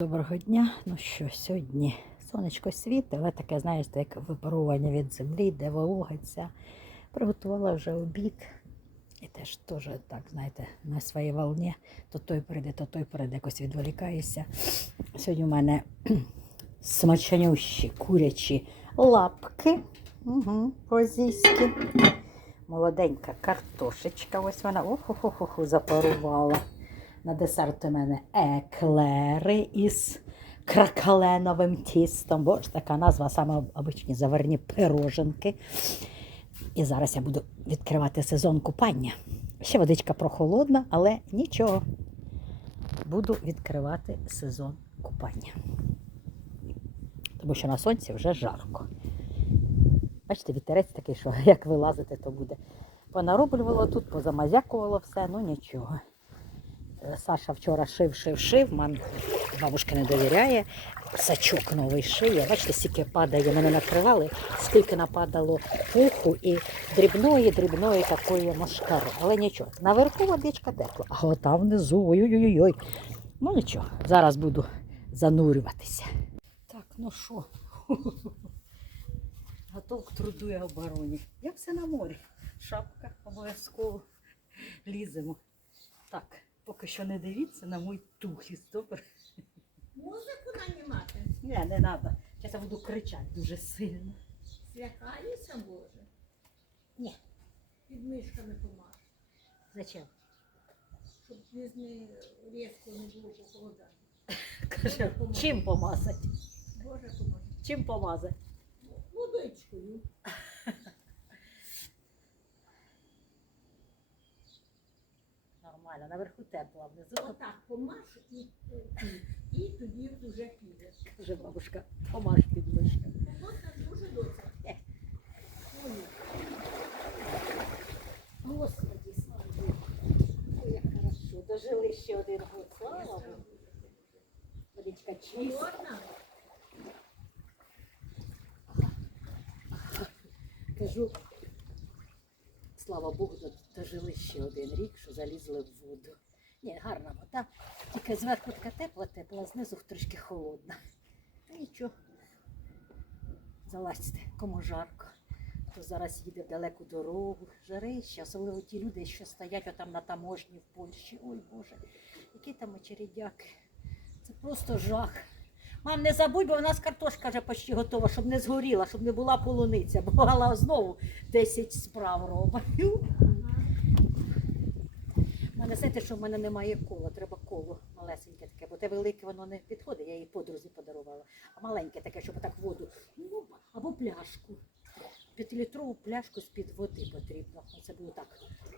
Доброго дня. Ну що, сьогодні сонечко світить, але таке, знаєте, як випарування від землі, де вологиться. Приготувала вже обід. І теж теж так, знаєте, на своїй волні. То той прийде, то той прийде, якось відволікаюся. Сьогодні у мене смачнющі курячі лапки. Угу, позійські. Молоденька картошечка. Ось вона охо-хо-хо запарувала. На десерт у мене еклери із кракаленовим тістом. Бо ж така назва, саме обичні заварні пироженки. І зараз я буду відкривати сезон купання. Ще водичка прохолодна, але нічого. Буду відкривати сезон купання. Тому що на сонці вже жарко. Бачите, вітерець такий, що як вилазити, то буде. Понароблювало тут, позамазякувало все, ну нічого. Е, Саша вчора шив, шив, шив. Мам бабушка не довіряє. Сачок новий шиє. Бачите, скільки падає, мене накривали, скільки нападало пуху і дрібної, дрібної такої машкари. Але нічого. Наверху водичка тепла, а от там внизу. Ой-ой-ой. Ну нічого, зараз буду занурюватися. Так, ну що? Готов к труду і обороні. Як все на морі. Шапка обов'язково. Ліземо. Так, поки що не дивіться на мій тухіс, добре? Музику нанімати? Ні, не треба. Зараз я буду кричати дуже сильно. Злякаюся, Боже. Ні. Під мишками помаш, Зачем? щоб не різко не було похолодання. Каже, чим помазати? Боже поможе. Чим помазати? Водичкою. Нормально, наверху тепло, а внизу Отак помаш і, і, і тоді вже підеш. каже бабушка, помаж під мишками. Холодна дуже. Е. Господи, слава Богу. Ой, як хорошо. Дожили ще один год, слава Богу. Водичка чиста. Кажу, слава Богу, дожили ще один рік, що залізли в воду. Ні, гарна вода. Тільки зверху така тепла, тепла, знизу трішки холодна. Нічого. Залазьте, кому жарко. Хто зараз їде в далеку дорогу, жарище, особливо ті люди, що стоять отам на таможні в Польщі. Ой Боже, які там очередяки. Це просто жах. Мам, не забудь, бо в нас картошка вже почти готова, щоб не згоріла, щоб не була полуниця. Бо Гала знову 10 справ робить. У мене знаєте, що в мене немає кола, треба коло малесеньке таке, бо те велике воно не підходить, я її подрузі подарувала. А маленьке таке, щоб так воду, ну, або пляшку. П'ятилітрову пляшку з-під води потрібно. Оце було так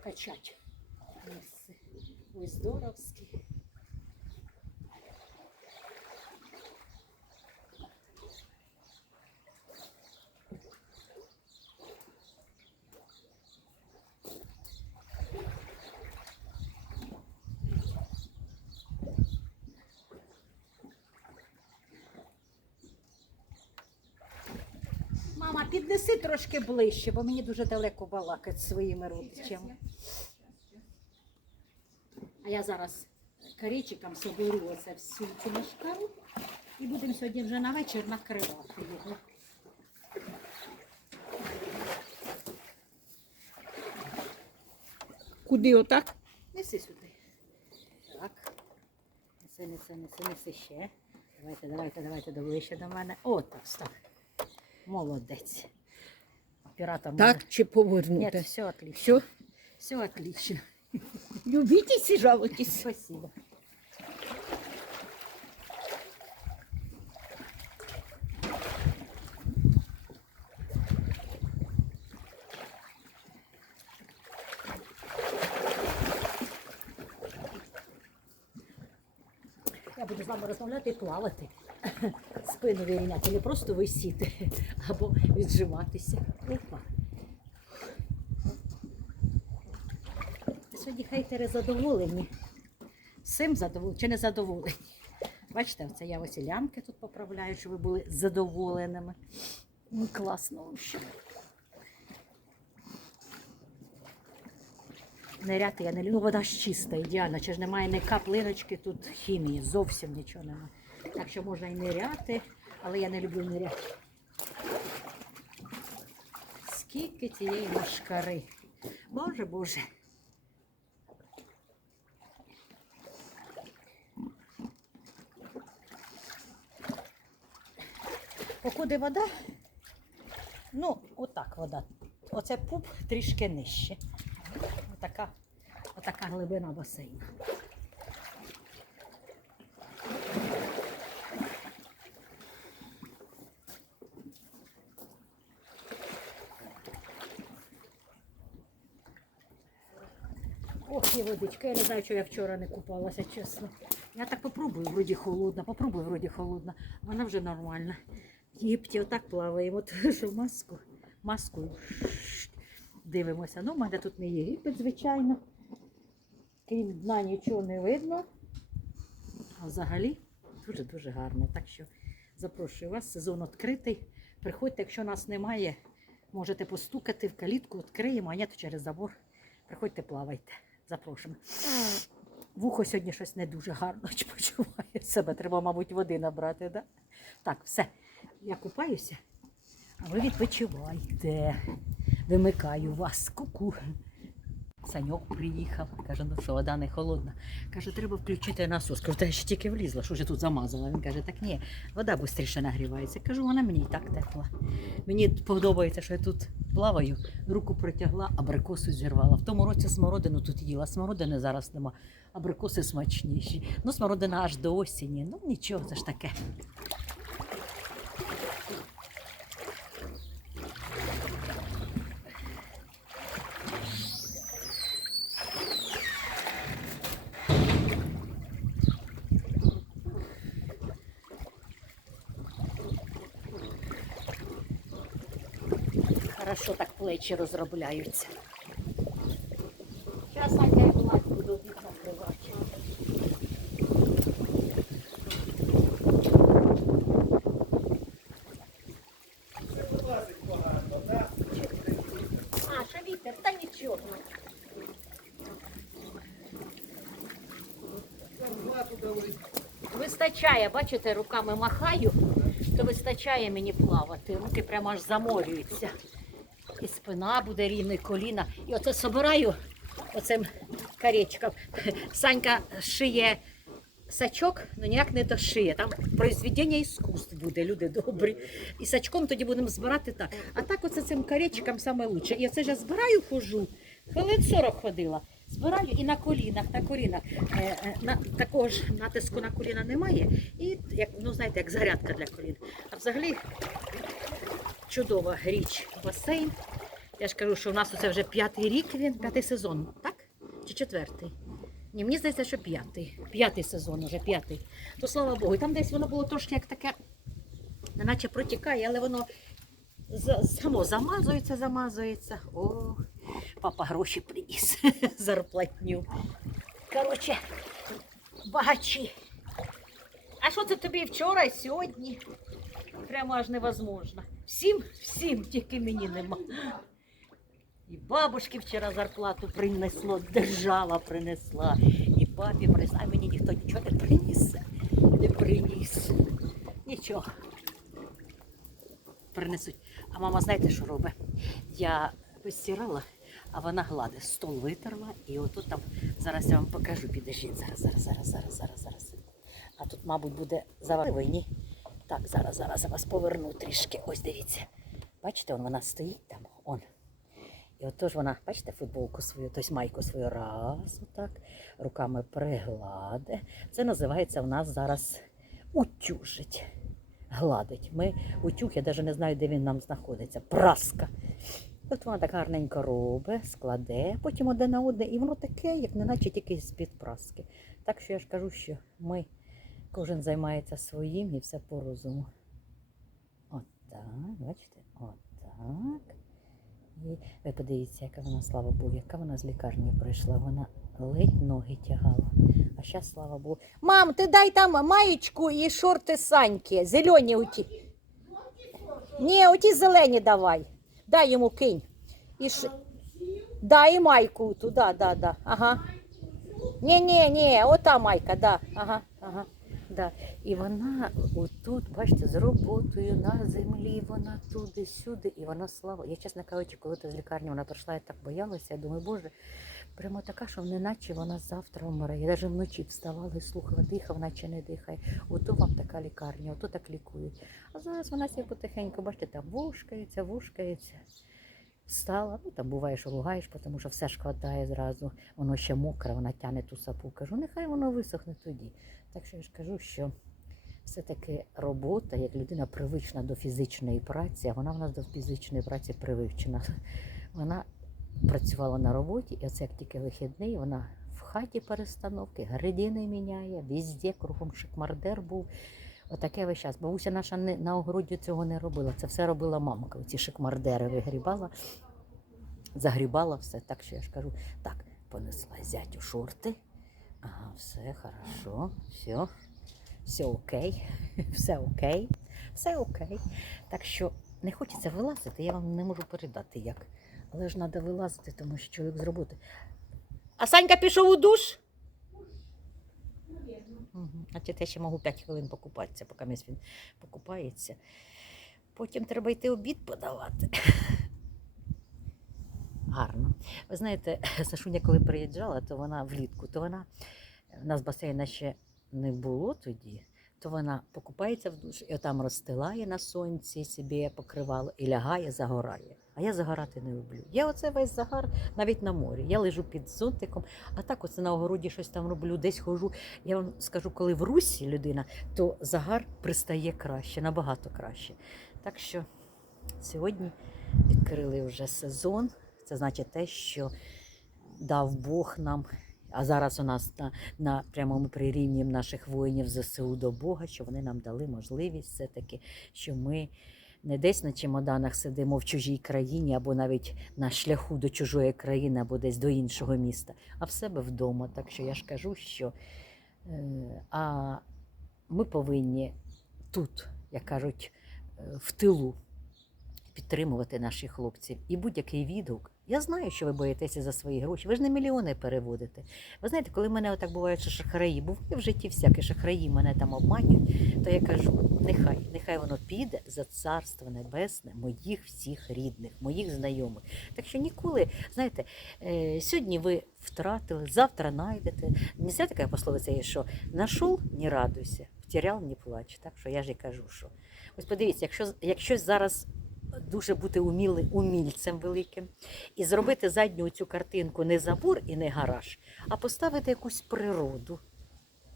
качати. Ось. Ой, здоровський. Мама, піднеси трошки ближче, бо мені дуже далеко балакати своїми родичами. А я зараз карічиком соберу оце всю цю машкару і будемо сьогодні вже на вечір накривати його. Куди отак? Неси сюди. Так. Неси, неси, неси, неси ще. Давайте, давайте, давайте ближче до мене. О, так, став. Молодець. Пірата може- Так чи Нет, повернути? все отлично. Все? Все отлично. Любітесь і жалуйтесь. Спасибо. Я буду з вами розмовляти і плавати. Спину вирівняти, не просто висіти або віджиматися. Опа. Сьогодні хейтери задоволені. Всім задоволені чи не задоволені. Бачите, це я ось лямки тут поправляю, щоб ви були задоволеними. Ну, класно взагалі. Ниряти я не люблю. Ну, вода ж чиста, ідеальна. Чи ж немає ні каплиночки тут хімії, зовсім нічого немає. Так що можна і ниряти, але я не люблю ниряти. Скільки цієї машкари. Боже, Боже. Покуди вода? Ну, отак вода. Оце пуп трішки нижче. Отака, отака глибина басейну. Ох, водичка. Я не знаю, що я вчора не купалася, чесно. Я так попробую, вроді холодна, попробую, вроді холодна. Вона вже нормальна. В Єгипті отак плаваємо, що маску, маскою дивимося. Ну, в мене тут не Єгипет, звичайно. Крім дна нічого не видно. А взагалі дуже-дуже гарно. Так що запрошую вас, сезон відкритий. Приходьте, якщо нас немає, можете постукати в калітку, відкриємо, а ні, то через забор. Приходьте, плавайте. Запрошуємо. Вухо сьогодні щось не дуже гарно почуває себе. Треба, мабуть, води набрати. Да? Так, все. Я купаюся, а ви відпочивайте. Вимикаю вас. Ку-ку. Саньок приїхав. Каже, ну що, вода не холодна. Каже, треба включити насос. Кажу, та я ще тільки влізла, що ж я тут замазала. Він каже, так ні, вода швидше нагрівається. Кажу, вона мені і так тепла. Мені подобається, що я тут плаваю, руку протягла, абрикосу зірвала. В тому році смородину тут їла. Смородини зараз нема. Абрикоси смачніші. Ну, смородина аж до осені. Ну нічого, це ж таке. Хорошо так плечі розробляються. Зараз і Влад буду вікно кривати. А, ще та нічого. Вистачає, бачите, руками махаю, то вистачає мені плавати. Руки прямо аж заморюються. І спина буде рівна, і коліна. І оце собираю оцим каречком. Санька шиє сачок, ну ніяк не дошиє. Там произведення іскусств буде, люди добрі. І сачком тоді будемо збирати так. А так оце цим каречком лучше. І оце ж я збираю, хожу. Хвилин 40 ходила. Збираю і на колінах, на колінах. Е, е, на, такого ж натиску на коліна немає. І як, ну знаєте, як зарядка для колін. А взагалі чудова річ басейн. Я ж кажу, що у нас це вже п'ятий рік він, п'ятий сезон, так? Чи четвертий? Ні, мені здається, що п'ятий. П'ятий сезон уже, п'ятий. То слава Богу. І там десь воно було трошки як таке, наче протікає, але воно само замазується, замазується. О, папа гроші приніс зарплатню. Коротше, багачі. А що це тобі вчора сьогодні? Прямо аж невозможно. Всім, всім, тільки мені нема. І бабушки вчора зарплату принесло, держава принесла, і папі принесла, а мені ніхто нічого не приніс. Не приніс. Нічого. Принесуть. А мама, знаєте, що робить? Я постирала, а вона гладить. Стол витерла, і отут там зараз я вам покажу, підождіть. Зараз, зараз, зараз, зараз, зараз, зараз. А тут, мабуть, буде заварені. Так, зараз, зараз я вас поверну трішки. Ось дивіться. Бачите, он вона стоїть там. Он. І отож вона, бачите, футболку свою, тобто майку свою раз, отак, руками пригладе. Це називається в нас зараз утюжить. Гладить. Ми утюг, я навіть не знаю, де він нам знаходиться. Праска. От вона так гарненько робить, складе, потім одне на одне, і воно таке, як не наче тільки з-під праски. Так що я ж кажу, що ми кожен займається своїм і все по розуму. От так, бачите? От так. І ви подивіться, яка вона, слава Богу, яка вона з лікарні прийшла. Вона ледь ноги тягала. А зараз, слава Богу. Мам, ти дай там маєчку і шорти Саньки. Зелені оті. Ні, оті зелені давай. Дай йому кинь. І ш... Дай і майку ту, да, да, да. Ага. Ні, ні, ні, ота майка, да. Ага, ага. Да. І вона отут, бачите, з роботою на землі, вона туди-сюди, і вона слава. Я, чесно кажучи, коли ти з лікарні вона прийшла, я так боялася. Я думаю, боже, прямо така, що неначе вона завтра вмре. Я навіть вночі вставала і слухала, дихав, наче не дихає. Ото вам така лікарня, ото так лікують. А зараз вона себе потихеньку, бачите, там вушкається, вушкається. Встала, ну там буває, що ругаєш, тому що все ж хватає зразу, воно ще мокре, вона тягне ту сапу. Кажу, нехай воно висохне тоді. Так що я ж кажу, що все-таки робота, як людина привична до фізичної праці, а вона в нас до фізичної праці привичена. Вона працювала на роботі, і оце як тільки вихідний, вона в хаті перестановки, гридини міняє, везде, кругом шикмардер був. Отаке весь час. Бабуся наша не, на огороді цього не робила. Це все робила мамка. Оці шикмардери вигрібала, загрібала все. Так що я ж кажу, так, понесла зятю шорти. Ага, все хорошо, все, все окей, все окей, все окей. Так що не хочеться вилазити, я вам не можу передати як. Але ж треба вилазити, тому що чоловік з роботи. А Санька пішов у душ? Угу. Значить, я ще можу 5 хвилин покупатися, поки місь він покупається. Потім треба йти обід подавати. Гарно. Ви знаєте, Сашуня, коли приїжджала, то вона влітку, то вона у нас басейна ще не було тоді, то вона покупається в душ і отам розстилає на сонці собі покривало і лягає, загорає. А я загорати не люблю. Я оце весь загар навіть на морі. Я лежу під зонтиком, а так оце на огороді щось там роблю, десь хожу. Я вам скажу, коли в русі людина, то загар пристає краще, набагато краще. Так що сьогодні відкрили вже сезон. Це значить те, що дав Бог нам. А зараз у нас на, на прямому прирівнюємо наших воїнів ЗСУ до Бога, що вони нам дали можливість все-таки, що ми не десь на чемоданах сидимо в чужій країні, або навіть на шляху до чужої країни, або десь до іншого міста, а в себе вдома. Так що я ж кажу, що е, а ми повинні тут, як кажуть, е, в тилу підтримувати наших хлопців. І будь-який відгук. Я знаю, що ви боїтеся за свої гроші. Ви ж не мільйони переводите. Ви знаєте, коли мене отак буває, що шахраї, буває в житті всякі шахраї мене там обманюють, то я кажу: нехай, нехай воно піде за царство небесне моїх всіх рідних, моїх знайомих. Так що ніколи, знаєте, е, сьогодні ви втратили, завтра знайдете. Не знаєте, така пословиця є, що нашов, не радуйся, втіряв, не плач. Так що я ж і кажу, що ось подивіться, якщо, якщо зараз дуже бути уміли, умільцем великим і зробити задню цю картинку не забор і не гараж, а поставити якусь природу.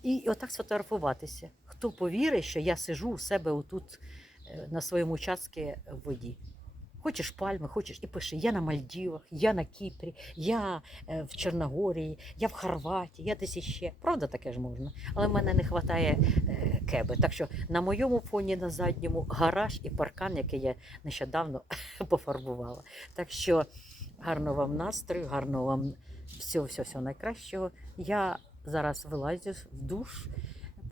І отак сфотографуватися. Хто повірить, що я сижу у себе отут е, на своєму участку в воді. Хочеш пальми, хочеш і пиши, я на Мальдівах, я на Кіпрі, я е, в Чорногорії, я в Хорватії, я десь іще. Правда, таке ж можна. Але в мене не вистачає е, кеби. Так що на моєму фоні на задньому гараж і паркан, який я нещодавно пофарбувала. Так що гарного вам настрою, гарного вам всього, всього, найкращого. Я зараз вилазю в душ,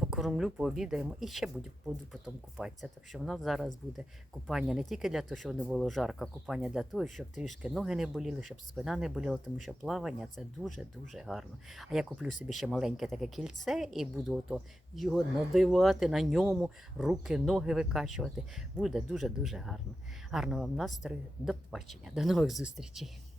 покормлю, пообідаємо і ще буду, буду потім купатися. Так що в нас зараз буде купання не тільки для того, щоб не було жарко, а купання для того, щоб трішки ноги не боліли, щоб спина не боліла, тому що плавання це дуже-дуже гарно. А я куплю собі ще маленьке таке кільце і буду ото його надивати на ньому, руки, ноги викачувати. Буде дуже-дуже гарно. Гарного вам настрою. До побачення, до нових зустрічей.